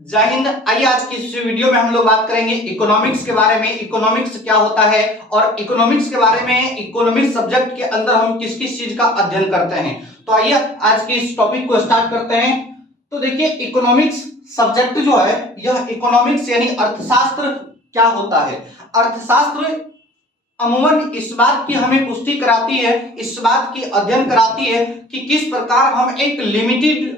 जय हिंद। आइए आज की इस वीडियो में हम लोग बात करेंगे इकोनॉमिक्स के बारे में। इकोनॉमिक्स क्या होता है और इकोनॉमिक्स के बारे में इकोनॉमिक्स सब्जेक्ट के अंदर हम किस किस चीज का अध्ययन करते हैं। तो आइए आज के इस टॉपिक को स्टार्ट करते हैं। तो देखिए, इकोनॉमिक्स सब्जेक्ट जो है, यह इकोनॉमिक्स यानी अर्थशास्त्र क्या होता है। अर्थशास्त्र अमूमन इस बात की हमें पुष्टि कराती है, इस बात की अध्ययन कराती है कि किस प्रकार हम एक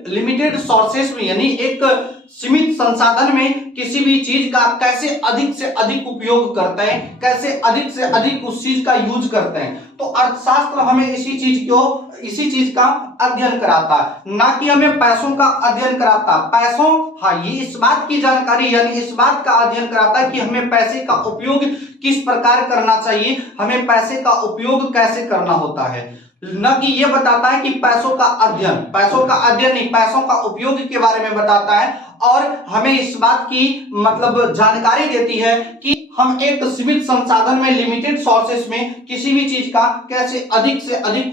लिमिटेड सोर्सेस में यानी एक सीमित संसाधन में किसी भी चीज का कैसे अधिक से अधिक उपयोग करते हैं, कैसे अधिक से अधिक उस चीज का यूज करते हैं। तो अर्थशास्त्र हमें इसी चीज का अध्ययन कराता है, ना कि हमें पैसों का अध्ययन कराता। पैसों, हाँ, ये इस बात की जानकारी यानी इस बात का अध्ययन कराता है कि हमें पैसे का उपयोग किस प्रकार करना चाहिए, हमें पैसे का उपयोग कैसे करना होता है। न कि यह बताता है कि पैसों का अध्ययन नहीं, पैसों का उपयोग के बारे में बताता है और हमें इस बात की मतलब जानकारी देती है कि हम एक सीमित संसाधन में, लिमिटेड सोर्सेस में किसी भी चीज का कैसे अधिक से अधिक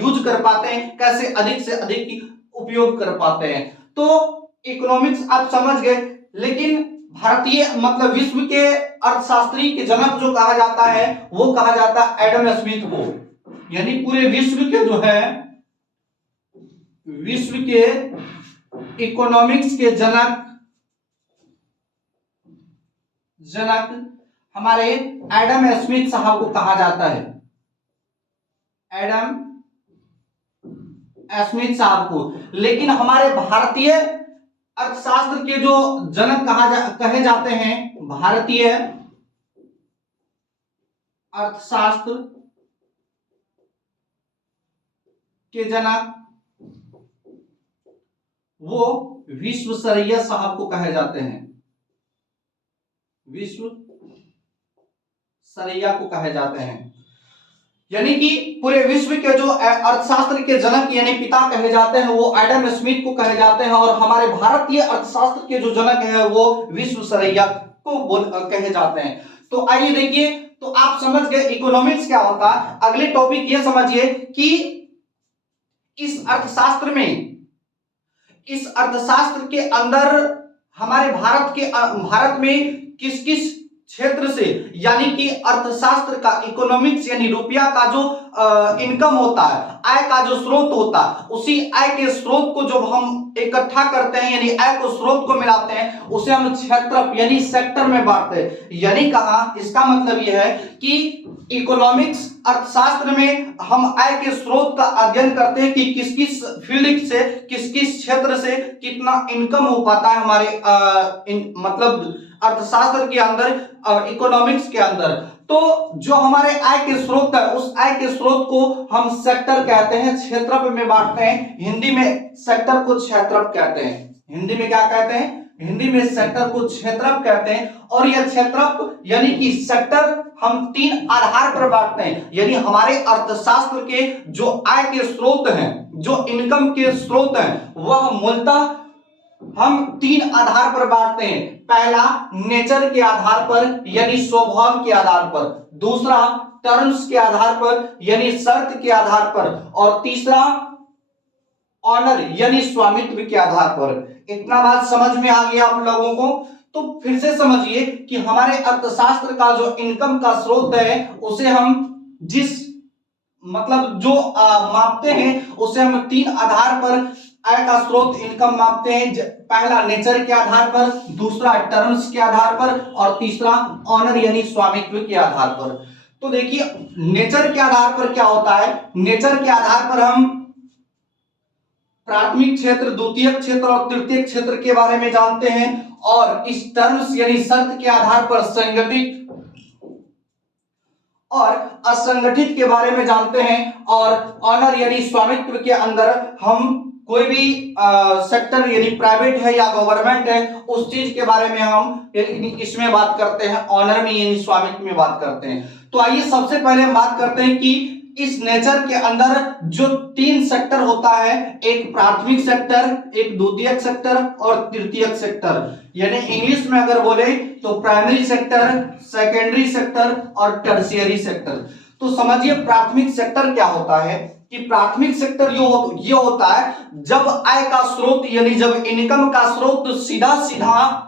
यूज कर पाते हैं, कैसे अधिक से अधिक उपयोग कर पाते हैं। तो इकोनॉमिक्स आप समझ गए, लेकिन भारतीय मतलब विश्व के अर्थशास्त्री के जनक जो कहा जाता है वो कहा जाता है एडम स्मिथ को। यानी पूरे विश्व के जो है, विश्व के इकोनॉमिक्स के जनक हमारे एडम स्मिथ साहब को कहा जाता है। एडम स्मिथ साहब को। लेकिन हमारे भारतीय अर्थशास्त्र के जो जनक कहे जाते हैं, भारतीय अर्थशास्त्र के जनक, वो विश्वेश्वरैया साहब को कहे जाते हैं। विश्वेश्वरैया को कहे जाते हैं। यानी कि पूरे विश्व के जो अर्थशास्त्र के जनक यानी पिता कहे जाते हैं वो एडम स्मिथ को कहे जाते हैं, और हमारे भारतीय अर्थशास्त्र के जो जनक है वो विश्वेश्वरैया को कहे जाते हैं। तो आइए देखिए, तो आप समझ गए इकोनॉमिक्स क्या होता है। अगले टॉपिक ये समझिए कि इस अर्थशास्त्र के अंदर हमारे भारत में किस किस क्षेत्र से, यानी कि अर्थशास्त्र का, इकोनॉमिक्स यानी रुपया का जो इनकम होता है, आय का जो स्रोत होता है, उसी आय के स्रोत को जब हम इकट्ठा करते हैं यानी आय को स्रोत को मिलाते हैं, उसे हम क्षेत्र यानी सेक्टर में बांटते हैं। यानी कहा, इसका मतलब यह है कि इकोनॉमिक्स अर्थशास्त्र में हम आय के स्रोत का अध्ययन करते हैं कि किस किस फील्ड से, किस किस क्षेत्र से कितना इनकम हो पाता है हमारे मतलब अर्थशास्त्र के अंदर, इकोनॉमिक्स के अंदर। तो जो हमारे आय के स्रोत है, उस आय के स्रोत को हम सेक्टर कहते हैं, क्षेत्र में बांटते हैं। हिंदी में सेक्टर को क्षेत्र कहते हैं। हिंदी में क्या कहते हैं? हिंदी में सेक्टर को क्षेत्र कहते हैं। और यह क्षेत्र यानी कि सेक्टर हम तीन आधार पर बांटते हैं। यानी हमारे अर्थशास्त्र के जो आय के स्रोत हैं, जो इनकम के स्रोत हैं, वह मूलतः हम तीन आधार पर बांटते हैं। पहला नेचर के आधार पर यानी स्वभाव के आधार पर, दूसरा टर्म्स के आधार पर यानी शर्त के आधार पर, और तीसरा ऑनर यानी स्वामित्व के आधार पर। इतना बात समझ में आ गया आप लोगों को? तो फिर से समझिए कि हमारे अर्थशास्त्र का जो इनकम का स्रोत है, उसे हम जिस मतलब जो मापते हैं, उसे हम तीन आधार पर आय का स्रोत इनकम मापते हैं। पहला नेचर के आधार पर, दूसरा टर्म्स के आधार पर, और तीसरा ऑनर यानी स्वामित्व के आधार पर। तो देखिए, नेचर के आधार पर क्या होता है। नेचर के आधार पर हम प्राथमिक क्षेत्र, द्वितीयक क्षेत्र और तृतीयक क्षेत्र के बारे में जानते हैं, और इस टर्म्स यानी शर्त के आधार पर संगठित और असंगठित के बारे में जानते हैं, और ऑनर यानी स्वामित्व के अंदर हम कोई भी सेक्टर यानी प्राइवेट है या गवर्नमेंट है, उस चीज के बारे में हम इसमें बात करते हैं, ऑनर में यानी स्वामित्व में बात करते हैं। तो आइए सबसे पहले हम बात करते हैं कि इस नेचर के अंदर जो तीन सेक्टर होता है, एक प्राथमिक सेक्टर, एक द्वितीयक सेक्टर और तृतीयक सेक्टर। यानी इंग्लिश में अगर बोले तो प्राइमरी सेक्टर, सेकेंडरी सेक्टर और टर्शियरी सेक्टर। तो समझिए प्राथमिक सेक्टर क्या होता है। कि प्राथमिक सेक्टर ये होता है जब आय का स्रोत यानी जब इनकम का स्रोत सीधा सीधा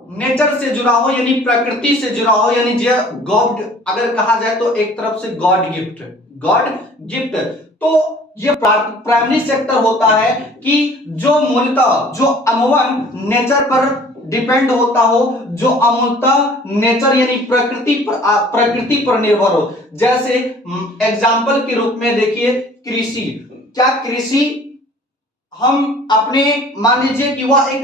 नेचर से जुड़ा हो यानी प्रकृति से जुड़ा हो, यानी जो गॉड अगर कहा जाए तो एक तरफ से गॉड गिफ्ट। तो ये प्राइमरी सेक्टर होता है कि जो मूलतः जो अमूमन नेचर पर डिपेंड होता हो, जो अमूलतः नेचर यानी प्रकृति पर निर्भर हो। जैसे एग्जाम्पल के रूप में देखिए कृषि। क्या कृषि हम अपने मान लीजिए कि वह एक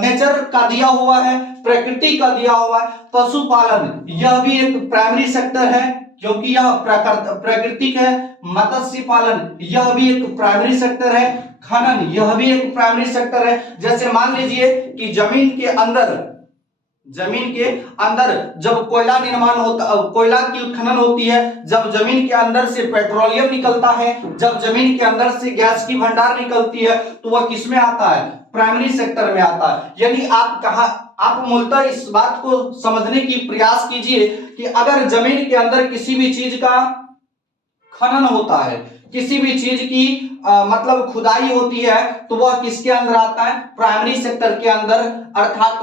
नेचर का दिया हुआ है, प्रकृति का दिया हुआ है। पशुपालन यह भी एक प्राइमरी सेक्टर है क्योंकि यह प्राकृतिक है। मत्स्य पालन यह भी एक प्राइमरी सेक्टर है। खनन यह भी एक प्राइमरी सेक्टर है। जैसे मान लीजिए कि जमीन के अंदर जब कोयला निर्माण होता, कोयला की उत्खनन होती है, जब जमीन के अंदर से पेट्रोलियम निकलता है, जब जमीन के अंदर से गैस की भंडार निकलती है, तो वह किस में आता है? प्राइमरी सेक्टर में आता है। यानी आप मूलतः इस बात को समझने की प्रयास कीजिए कि अगर जमीन के अंदर किसी भी चीज का खनन होता है, किसी भी चीज की मतलब खुदाई होती है, तो वह किसके अंदर आता है? प्राइमरी सेक्टर के अंदर, अर्थात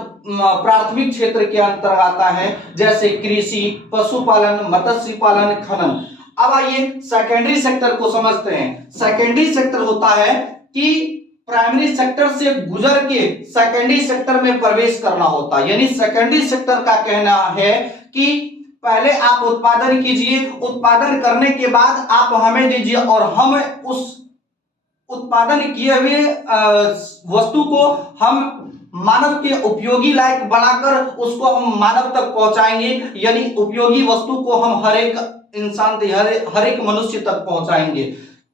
प्राथमिक क्षेत्र के अंतर आता है। जैसे कृषि, पशुपालन, मत्स्य पालन, खनन। अब आइए सेकेंडरी सेक्टर को समझते हैं। सेकेंडरी सेक्टर होता है कि प्राइमरी सेक्टर से गुजर के सेकेंडरी सेक्टर में प्रवेश करना होता है। यानी सेकेंडरी सेक्टर का कहना है कि पहले आप उत्पादन कीजिए, उत्पादन करने के बाद आप हमें दीजिए और हम उस उत्पादन किए हुए वस्तु को हम मानव के उपयोगी लायक बनाकर उसको हम मानव तक पहुंचाएंगे। यानी उपयोगी वस्तु को हम हर एक इंसान हर एक मनुष्य तक पहुंचाएंगे।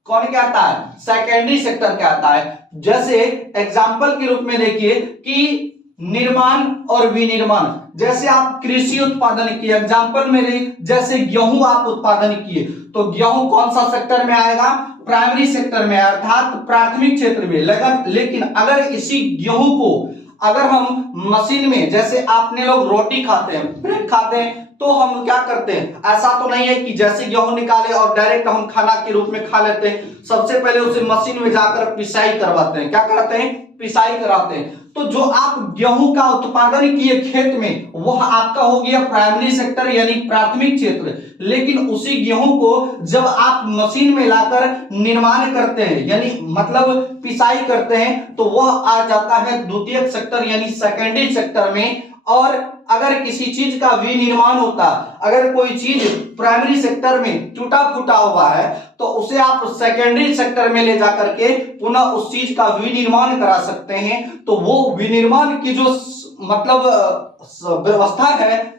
कौन कहता है? सेकेंडरी सेक्टर कहता है। जैसे एग्जाम्पल के रूप में देखिए कि निर्माण और विनिर्माण। जैसे आप कृषि उत्पादन किए, एग्जाम्पल में जैसे गेहूं आप उत्पादन किए, तो गेहूं कौन सा सेक्टर में आएगा? प्राइमरी सेक्टर में, अर्थात प्राथमिक क्षेत्र में। लेकिन अगर इसी गेहूं को अगर हम मशीन में, जैसे आपने लोग रोटी खाते हैं, ब्रेड खाते हैं, तो हम क्या करते हैं? ऐसा तो नहीं है कि जैसे गेहूं निकाले और डायरेक्ट हम खाना के रूप में खा लेते हैं। सबसे पहले उसे मशीन में जाकर पिसाई करवाते हैं। क्या कराते हैं? पिसाई कराते हैं। तो जो आप गेहूं का उत्पादन किए खेत में, वह आपका हो गया प्राइमरी सेक्टर यानी प्राथमिक क्षेत्र। लेकिन उसी गेहूं को जब आप मशीन में लाकर निर्माण करते हैं, यानी मतलब पिसाई करते हैं, तो वह आ जाता है द्वितीयक सेक्टर यानी सेकेंडरी सेक्टर में। और अगर किसी चीज का विनिर्माण होता, अगर कोई चीज प्राइमरी सेक्टर में टूटा फूटा हुआ है, तो उसे आप सेकेंडरी सेक्टर में ले जाकर के पुनः उस चीज का विनिर्माण करा सकते हैं। तो वो विनिर्माण की जो मतलब व्यवस्था है,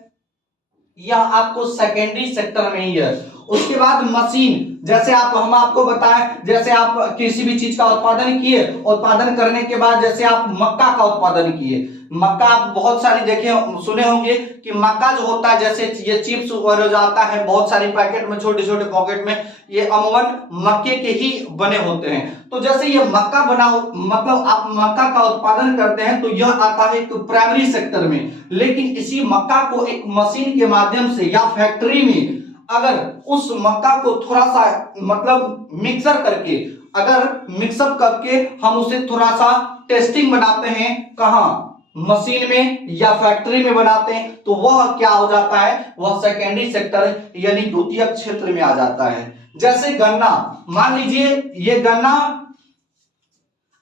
यह आपको सेकेंडरी सेक्टर में ही है। उसके बाद मशीन, जैसे हम आपको बताएं, जैसे आप किसी भी चीज का उत्पादन किए, उत्पादन करने के बाद जैसे आप मक्का का उत्पादन किए, मक्का आप बहुत सारी देखे सुने होंगे कि मक्का जो होता है, जैसे ये चिप्स वगैरह जो आता है बहुत सारी पैकेट में, छोटे छोटे पॉकेट में, ये अमूमन मक्के के ही बने होते हैं। तो जैसे ये मक्का बना मतलब आप मक्का का उत्पादन करते हैं, तो यह आता है एक प्राइमरी सेक्टर में। लेकिन इसी मक्का को एक मशीन के माध्यम से या फैक्ट्री में अगर उस मक्का को थोड़ा सा मतलब मिक्सर करके, अगर मिक्सअप करके हम उसे थोड़ा सा टेस्टिंग बनाते हैं, कहां? मशीन में या फैक्ट्री में बनाते हैं, तो वह क्या हो जाता है? वह सेकेंडरी सेक्टर यानी द्वितीयक क्षेत्र में आ जाता है। जैसे गन्ना, मान लीजिए ये गन्ना,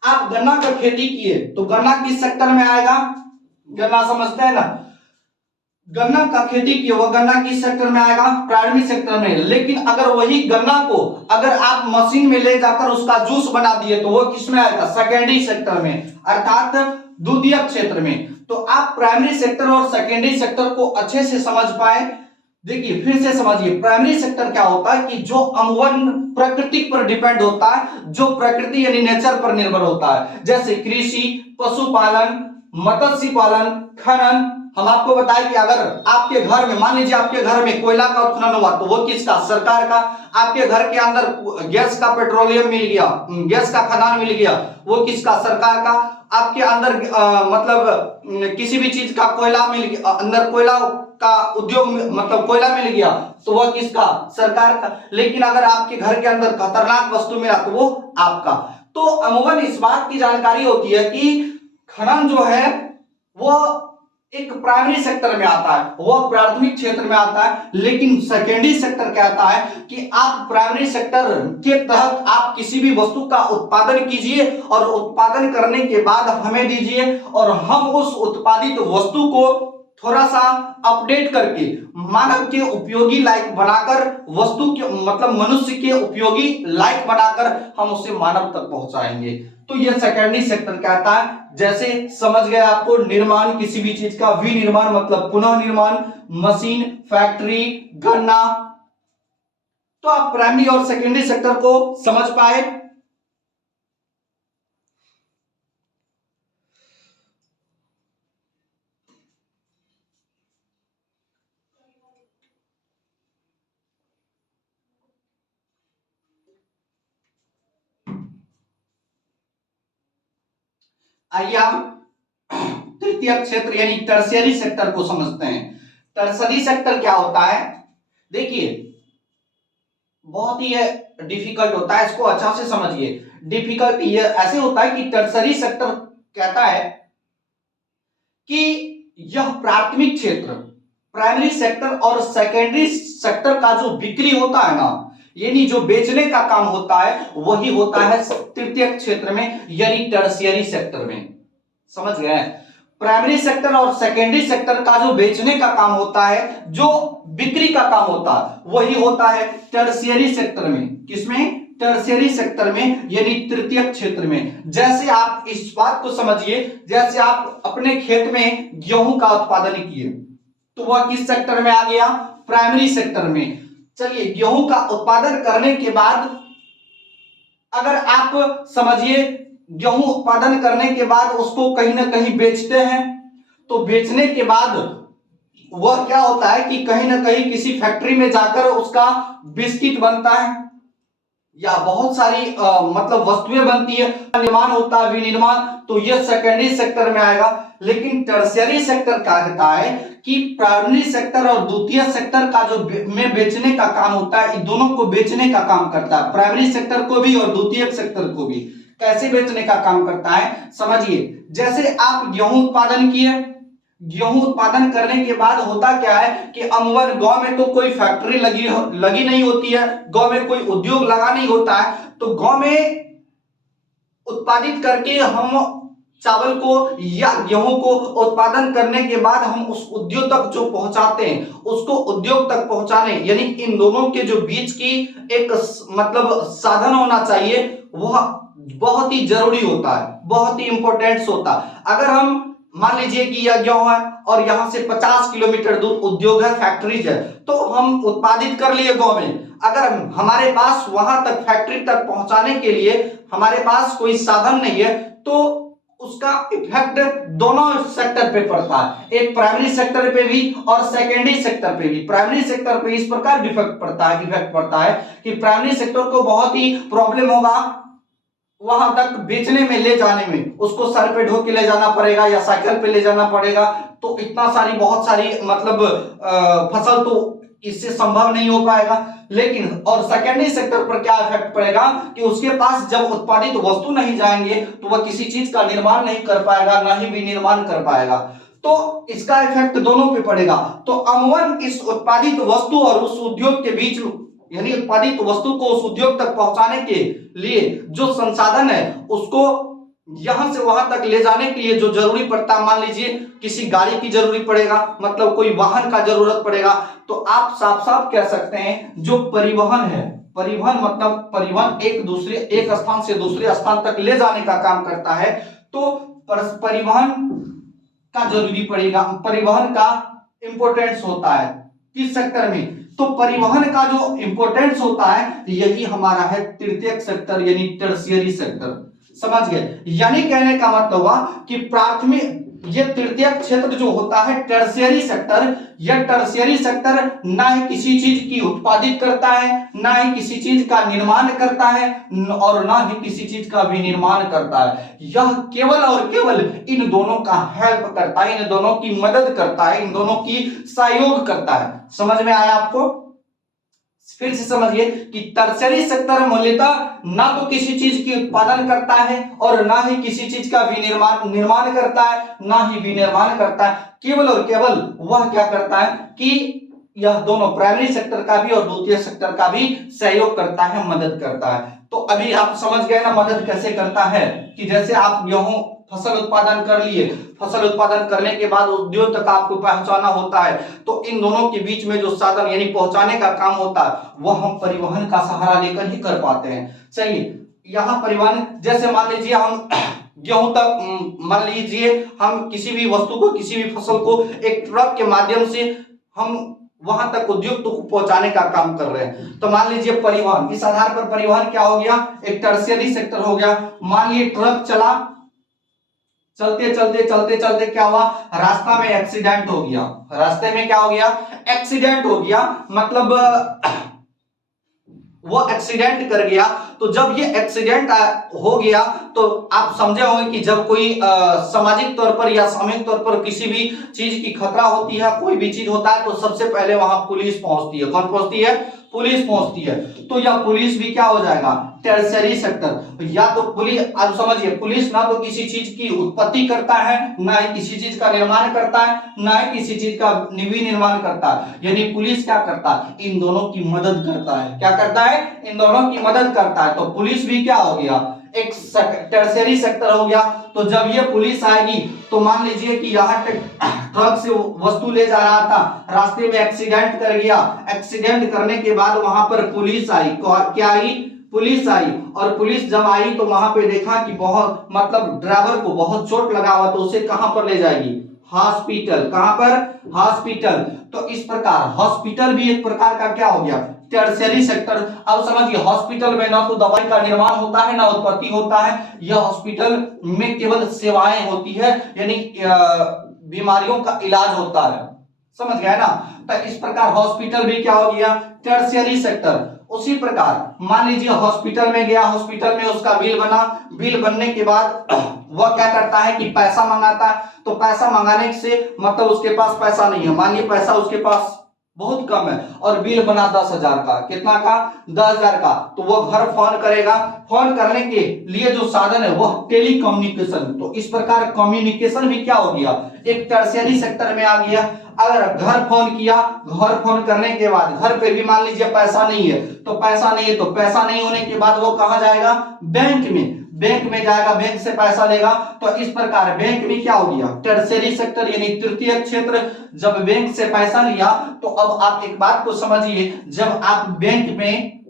आप गन्ना का खेती किए, तो गन्ना किस सेक्टर में आएगा? गन्ना समझते हैं ना? गन्ना का खेती किया, वह गन्ना किस सेक्टर में आएगा? प्राइमरी सेक्टर में। लेकिन अगर वही गन्ना को अगर आप मशीन में ले जाकर उसका जूस बना दिए, तो वो किस में आएगा? सेकेंडरी सेक्टर में, अर्थात द्वितीयक क्षेत्र में। तो आप प्राइमरी सेक्टर और सेकेंडरी सेक्टर को अच्छे से समझ पाए। देखिए फिर से समझिए, प्राइमरी सेक्टर क्या होता है कि जो अमूमन प्रकृति पर डिपेंड होता है, जो प्रकृति यानी नेचर पर निर्भर होता है। जैसे कृषि, पशुपालन, मत्स्य पालन, खनन। हम आपको बताएं कि अगर आपके घर में, मान लीजिए आपके घर में कोयला का उत्खनन हुआ, तो वो किसका? सरकार का। आपके घर के अंदर गैस का पेट्रोलियम मिल गया, गैस का खदान मिल गया, वो किसका? सरकार का। आपके अंदर मतलब किसी भी चीज का कोयला मिल गया, अंदर कोयला का उद्योग मतलब कोयला मिल गया तो वह किसका? सरकार का। लेकिन अगर आपके घर के अंदर खतरनाक वस्तु मिला तो वो आपका। तो अमूमन इस बात की जानकारी होती है कि खनन जो है वो एक प्राइमरी सेक्टर में आता है, वह प्राथमिक क्षेत्र में आता है। लेकिन सेकेंडरी सेक्टर कहता है कि आप प्राइमरी सेक्टर के तहत आप किसी भी वस्तु का उत्पादन कीजिए और उत्पादन करने के बाद हमें दीजिए और हम उस उत्पादित वस्तु को थोड़ा सा अपडेट करके मानव के उपयोगी लायक बनाकर, वस्तु के मतलब मनुष्य के उपयोगी लायक बनाकर हम उसे मानव तक पहुंचाएंगे। तो यह सेकेंडरी सेक्टर कहता है। जैसे समझ गए आपको, निर्माण किसी भी चीज का, विनिर्माण मतलब पुनः निर्माण, मशीन, फैक्ट्री, गन्ना। तो आप प्राइमरी और सेकेंडरी सेक्टर को समझ पाए। आइए हम तृतीय क्षेत्र यानी टर्शियरी सेक्टर को समझते हैं। टर्शियरी सेक्टर क्या होता है? देखिए बहुत ही डिफिकल्ट होता है, इसको अच्छा से समझिए। डिफिकल्ट ये ऐसे होता है कि टर्शियरी सेक्टर कहता है कि यह प्राथमिक क्षेत्र, प्राइमरी सेक्टर और सेकेंडरी सेक्टर का जो बिक्री होता है ना, यानी जो बेचने का काम होता है, वही होता है तृतीय क्षेत्र में यानी टर्शियरी सेक्टर में। समझ गए? प्राइमरी सेक्टर और सेकेंडरी सेक्टर का जो बेचने का काम होता है, जो बिक्री का काम होता है, वही होता है टर्शियरी सेक्टर में। किसमें? टर्शियरी सेक्टर में यानी तृतीय क्षेत्र में। जैसे आप इस बात को समझिए, जैसे आप अपने खेत में गेहूं का उत्पादन किए तो वह किस सेक्टर में आ गया? प्राइमरी सेक्टर में। चलिए, गेहूं का उत्पादन करने के बाद अगर आप समझिए गेहूं उत्पादन करने के बाद उसको कहीं ना कहीं बेचते हैं, तो बेचने के बाद वह क्या होता है कि कहीं ना कहीं किसी फैक्ट्री में जाकर उसका बिस्किट बनता है या बहुत सारी मतलब वस्तुएं बनती है, निर्माण होता है, विनिर्माण, तो यह सेकेंडरी सेक्टर में आएगा। लेकिन टर्शियरी सेक्टर क्या कहता है कि प्राइमरी सेक्टर और द्वितीय सेक्टर का जो में बेचने का काम होता है, इन दोनों को बेचने का काम करता है, प्राइमरी सेक्टर को भी और द्वितीय सेक्टर को भी। कैसे बेचने का काम करता है समझिए। जैसे आप गेहूं उत्पादन किए, गेहूं उत्पादन करने के बाद होता क्या है कि अमूमन गांव में तो कोई फैक्ट्री लगी नहीं होती है, गांव में कोई उद्योग लगा नहीं होता है, तो गांव में उत्पादित करके हम चावल को या गेहूं को उत्पादन करने के बाद हम उस उद्योग तक जो पहुंचाते हैं, उसको उद्योग तक पहुंचाने यानी इन दोनों के जो बीच की एक मतलब साधन होना चाहिए, वह बहुत ही जरूरी होता है, बहुत ही इंपॉर्टेंट होता है। अगर हम मान लीजिए कि यह गेहूं है और यहां से 50 किलोमीटर दूर उद्योग है, फैक्ट्रीज है, तो हम उत्पादित कर लिए गांव में, अगर हमारे पास वहां तक फैक्ट्री तक पहुंचाने के लिए हमारे पास कोई साधन नहीं है, तो उसका इफेक्ट दोनों सेक्टर पे पड़ता है, एक प्राइमरी सेक्टर पे भी और सेकेंडरी सेक्टर पे भी। प्राइमरी सेक्टर पे इस प्रकार इफेक्ट पड़ता है कि प्राइमरी सेक्टर को बहुत ही प्रॉब्लम होगा वहां तक बेचने में, ले जाने में, उसको सर पे ढो के ले जाना पड़ेगा या साइकिल पे ले जाना पड़ेगा, तो इतना सारी बहुत सारी मतलब फसल तो इससे संभव नहीं हो पाएगा। लेकिन और सेकेंडरी सेक्टर पर क्या इफेक्ट पड़ेगा कि उसके पास जब उत्पादित वस्तु नहीं जाएंगे तो वह किसी चीज का निर्माण नहीं कर पाएगा, ना ही विनिर्माण कर पाएगा, तो इसका इफेक्ट दोनों पे पड़ेगा। तो अमूमन इस उत्पादित वस्तु और उस उद्योग के बीच यानी उत्पादित वस्तु को उस उद्योग तक पहुंचाने के लिए जो संसाधन है उसको यहां से वहां तक ले जाने के लिए जो जरूरी पड़ता है, मान लीजिए किसी गाड़ी की जरूरी पड़ेगा, मतलब कोई वाहन का जरूरत पड़ेगा, तो आप साफ साफ कह सकते हैं जो परिवहन है, परिवहन मतलब परिवहन एक स्थान से दूसरे स्थान तक ले जाने का काम करता है, तो परिवहन का जरूरी पड़ेगा, परिवहन का इंपोर्टेंस होता है किस सेक्टर में, तो परिवहन का जो इंपोर्टेंस होता है यही हमारा है तृतीयक सेक्टर यानी टर्शियरी सेक्टर। समझ गए? यानी कहने का मतलब हुआ कि प्राथमिक ये तृतीयक क्षेत्र जो होता है टर्शियरी सेक्टर, यह टर्शियरी सेक्टर ना ही किसी चीज की उत्पादित करता है, ना ही किसी चीज का निर्माण करता है, और ना ही किसी चीज का विनिर्माण करता है। यह केवल और केवल इन दोनों का हेल्प करता है, इन दोनों की मदद करता है, इन दोनों की सहयोग करता है। समझ में आया आपको? फिर से समझिए कि टर्शियरी सेक्टर मूल्यतः ना तो किसी चीज की उत्पादन करता है और ना ही किसी चीज का निर्माण करता है, ना ही विनिर्माण करता है। केवल और केवल वह क्या करता है कि यह दोनों प्राइमरी सेक्टर का भी और द्वितीय सेक्टर का भी सहयोग करता है, मदद करता है। तो अभी आप समझ गए ना मदद कैसे करता है, कि जैसे आप गेहूं फसल उत्पादन कर लिए, फसल उत्पादन करने के बाद उद्योग तक आपको पहुंचाना होता है, तो इन दोनों के बीच में जो साधन यानी पहुंचाने का काम होता है वह हम परिवहन का सहारा लेकर ही कर पाते हैं। चलिए, यहाँ परिवहन जैसे मान लीजिए हम गेहूं तक, मान लीजिए हम किसी भी वस्तु को, किसी भी फसल को एक ट्रक के माध्यम से हम वहां तक उद्योग को पहुंचाने का काम कर रहे हैं, तो मान लीजिए परिवहन, इस आधार पर परिवहन क्या हो गया, एक टर्शियरी सेक्टर हो गया। मान लीजिए ट्रक चला, चलते चलते चलते चलते क्या हुआ, रास्ता में एक्सीडेंट हो गया, रास्ते में क्या हो गया, एक्सीडेंट हो गया, मतलब वो एक्सीडेंट कर गया। तो जब ये एक्सीडेंट हो गया तो आप समझे होंगे कि जब कोई सामाजिक तौर पर या सामूहिक तौर पर किसी भी चीज की खतरा होती है, कोई भी चीज होता है, तो सबसे पहले वहां पुलिस पहुंचती है। कौन पहुंचती है? पुलिस पहुंचती है। तो यह पुलिस भी क्या हो जाएगा, टर्शियरी सेक्टर। या तो पुलिस, आप समझिए, पुलिस ना तो किसी चीज की उत्पत्ति करता है, ना ही किसी चीज का निर्माण करता है, ना ही किसी चीज का विनिर्माण करता है, यानी पुलिस क्या करता है, इन दोनों की मदद करता है। क्या करता है? इन दोनों की मदद करता है। तो पुलिस भी क्या हो गया, एक टर्शियरी सेक्टर हो गया। तो जब ये पुलिस आएगी तो मान लीजिए कि यहाँ ट्रक से वस्तु ले जा रहा था, रास्ते में एक्सीडेंट कर गया, एक्सीडेंट करने के बाद वहां पर पुलिस आई। क्या आई? पुलिस आई। और पुलिस जब आई तो वहां पे देखा कि बहुत, मतलब ड्राइवर को बहुत चोट लगा हुआ, तो उसे कहां पर ले जाएगी, हॉस्पिटल। कहां पर? हॉस्पिटल। तो इस प्रकार हॉस्पिटल भी एक प्रकार का क्या हो गया, टर्शियरी सेक्टर। अब समझिए, हॉस्पिटल में ना तो दवाई का निर्माण होता है, ना उत्पत्ति होता है, यह हॉस्पिटल में केवल सेवाएं होती है, यानी बीमारियों का इलाज होता है। समझ गए ना? तो इस प्रकार हॉस्पिटल भी क्या हो गया, टर्शियरी सेक्टर। उसी प्रकार मान लीजिए हॉस्पिटल में गया, हॉस्पिटल में उसका बिल बना, बिल बनने के बाद वह क्या करता है कि पैसा मंगाता है। तो पैसा मंगाने से मतलब उसके पास पैसा नहीं है, मान लीजिए पैसा उसके पास बहुत कम है और बिल बना 10,000 का। कितना का? 10,000 का। तो वो घर फोन करेगा, फोन करने के लिए जो साधन है वह टेली कम्युनिकेशन। तो इस प्रकार कम्युनिकेशन भी क्या हो गया, एक टर्शियरी सेक्टर में आ गया। अगर घर फोन किया, घर फोन करने के बाद घर पे भी मान लीजिए पैसा नहीं है, तो पैसा नहीं है, तो पैसा नहीं होने के बाद वो कहां जाएगा, बैंक में। बैंक में जाएगा, बैंक से पैसा लेगा। तो इस प्रकार बैंक भी क्या हो गया, टर्शियरी सेक्टर यानी तृतीय क्षेत्र। जब बैंक से पैसा लिया तो अब आप एक बात को समझिए, जब आप बैंक में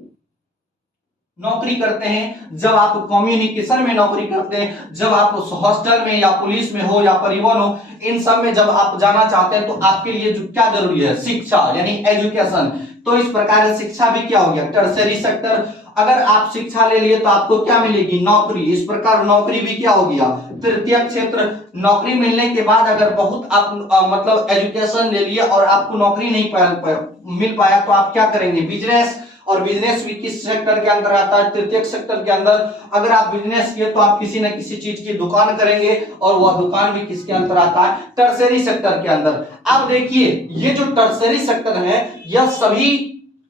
नौकरी करते हैं, जब आप कम्युनिकेशन में नौकरी करते हैं, जब आप हॉस्टल में या पुलिस में हो या परिवहन हो, इन सब में जब आप जाना चाहते हैं तो आपके लिए जो क्या जरूरी है, शिक्षा यानी एजुकेशन। तो इस प्रकार शिक्षा भी क्या हो गया, टर्शियरी सेक्टर। अगर आप शिक्षा ले लिए तो आपको क्या मिलेगी, नौकरी। इस प्रकार नौकरी भी क्या हो गया, तृतीय क्षेत्र। नौकरी मिलने के बाद अगर बहुत आप मतलब एजुकेशन ले लिए और आपको नौकरी नहीं मिल पाया तो आप क्या करेंगे, बिजनेस। और बिजनेस भी किस सेक्टर के अंदर आता है, तृतीय सेक्टर के अंदर। अगर आप बिजनेस किए तो आप किसी न किसी चीज की दुकान करेंगे और वह दुकान भी किसके अंदर आता है, टर्शियरी सेक्टर के अंदर। अब देखिए, ये जो टर्शियरी सेक्टर है यह सभी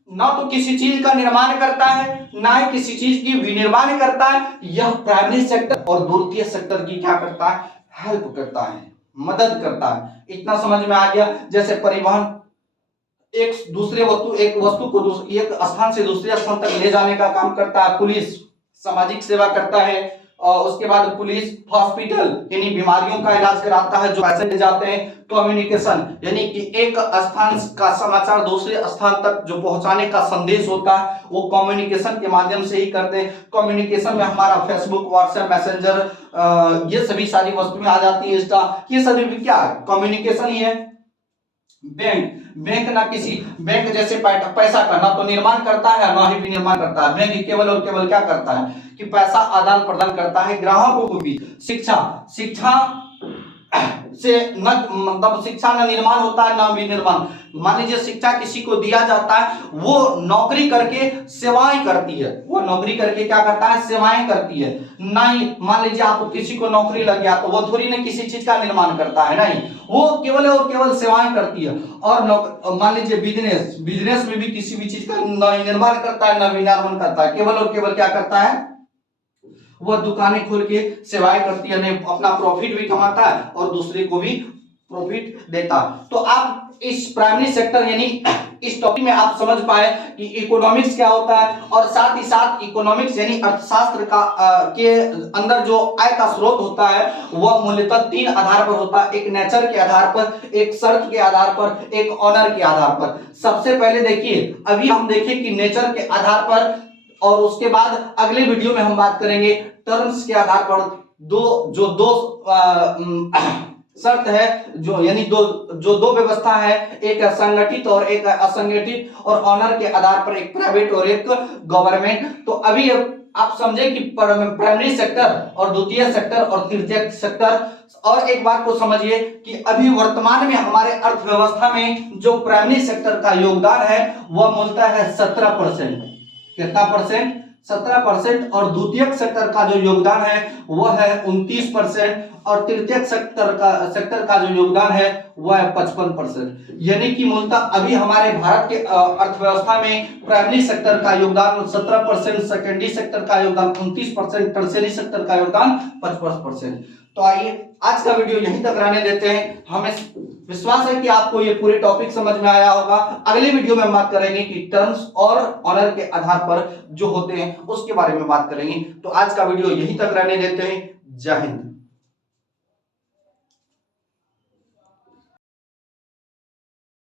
ना तो किसी चीज का निर्माण करता है, ना ही किसी चीज की विनिर्माण करता है। यह प्राइमरी सेक्टर और द्वितीय सेक्टर की क्या करता है, हेल्प करता है, मदद करता है। इतना समझ में आ गया। जैसे परिवहन, एक वस्तु को एक स्थान से दूसरे स्थान तक ले जाने का काम करता है। पुलिस सामाजिक सेवा करता है। और उसके बाद पुलिस हॉस्पिटल यानी बीमारियों का इलाज कराता है जो पैसे ले जाते हैं। कम्युनिकेशन यानी कि एक स्थान का समाचार दूसरे स्थान तक जो पहुंचाने का संदेश होता है वो कम्युनिकेशन के माध्यम से ही करते हैं। कम्युनिकेशन में हमारा फेसबुक, व्हाट्सएप, मैसेंजर, ये सभी सारी वस्तुएं आ जाती है। इंस्टा, ये सभी भी क्या है, कम्युनिकेशन ही है। बैंक ना किसी, बैंक जैसे पैसा का ना तो निर्माण करता है ना ही विनिर्माण करता है। बैंक केवल और केवल क्या करता है कि पैसा आदान प्रदान करता है ग्राहकों को भी। शिक्षा से न मतलब शिक्षा न निर्माण होता है न विनिर्माण। मान लीजिए शिक्षा किसी को दिया जाता है, वो नौकरी करके सेवाएं करती है, वो नौकरी करके क्या करता है, सेवाएं करती है। नहीं, मान लीजिए आप किसी को नौकरी लग गया तो वो थोड़ी ना किसी चीज का निर्माण करता है, नहीं, वो केवल और केवल सेवाएं करती है। और मान लीजिए बिजनेस, बिजनेस में भी किसी भी चीज का न निर्माण करता है न विनिर्माण करता है, केवल और केवल क्या करता है, वह दुकानें खोल के सेवाएं करती है, नहीं अपना प्रॉफिट भी कमाता है और दूसरे को भी प्रॉफिट देता। तो आप इस प्राइमरी सेक्टर यानी इस टॉपिक में आप समझ पाए कि इकोनॉमिक्स क्या होता है, और साथ ही साथ इकोनॉमिक्स यानी अर्थशास्त्र का के अंदर जो आय का स्रोत होता है वह मूलतः 3 आधार पर होता है, एक नेचर के आधार पर, एक शर्त के आधार पर, एक ऑनर के आधार पर। सबसे पहले देखिए, अभी हम देखें कि नेचर के आधार पर, और उसके बाद अगले वीडियो में हम बात करेंगे टर्म्स के आधार पर। दो शर्त है, जो यानी दो व्यवस्था है, एक संगठित और एक असंगठित, और ऑनर के आधार पर एक प्राइवेट और एक गवर्नमेंट। तो अभी आप समझे कि प्राइमरी सेक्टर और द्वितीय सेक्टर और तृतीय सेक्टर। और एक बात को समझिए कि अभी वर्तमान में हमारे अर्थव्यवस्था में जो प्राइमरी सेक्टर का योगदान है वह मूलतः है 17%। कितना परसेंट, 17%। और द्वितीय सेक्टर का जो योगदान है वह है 29%, और तृतीय सेक्टर का जो योगदान है वह है 55%। यानी कि मूलतः अभी हमारे भारत के अर्थव्यवस्था में प्राइमरी सेक्टर का योगदान 17%, सेकेंडरी सेक्टर का योगदान 29%, टर्शियरी सेक्टर का योगदान 55%। तो आइए आज का वीडियो यहीं तक रहने देते हैं। हमें विश्वास है कि आपको ये पूरे टॉपिक समझ में आया होगा। अगले वीडियो में हम बात करेंगे कि टर्म्स और ऑनर के आधार पर जो होते हैं उसके बारे में बात करेंगे। तो आज का वीडियो यहीं तक रहने देते हैं। जय हिंद।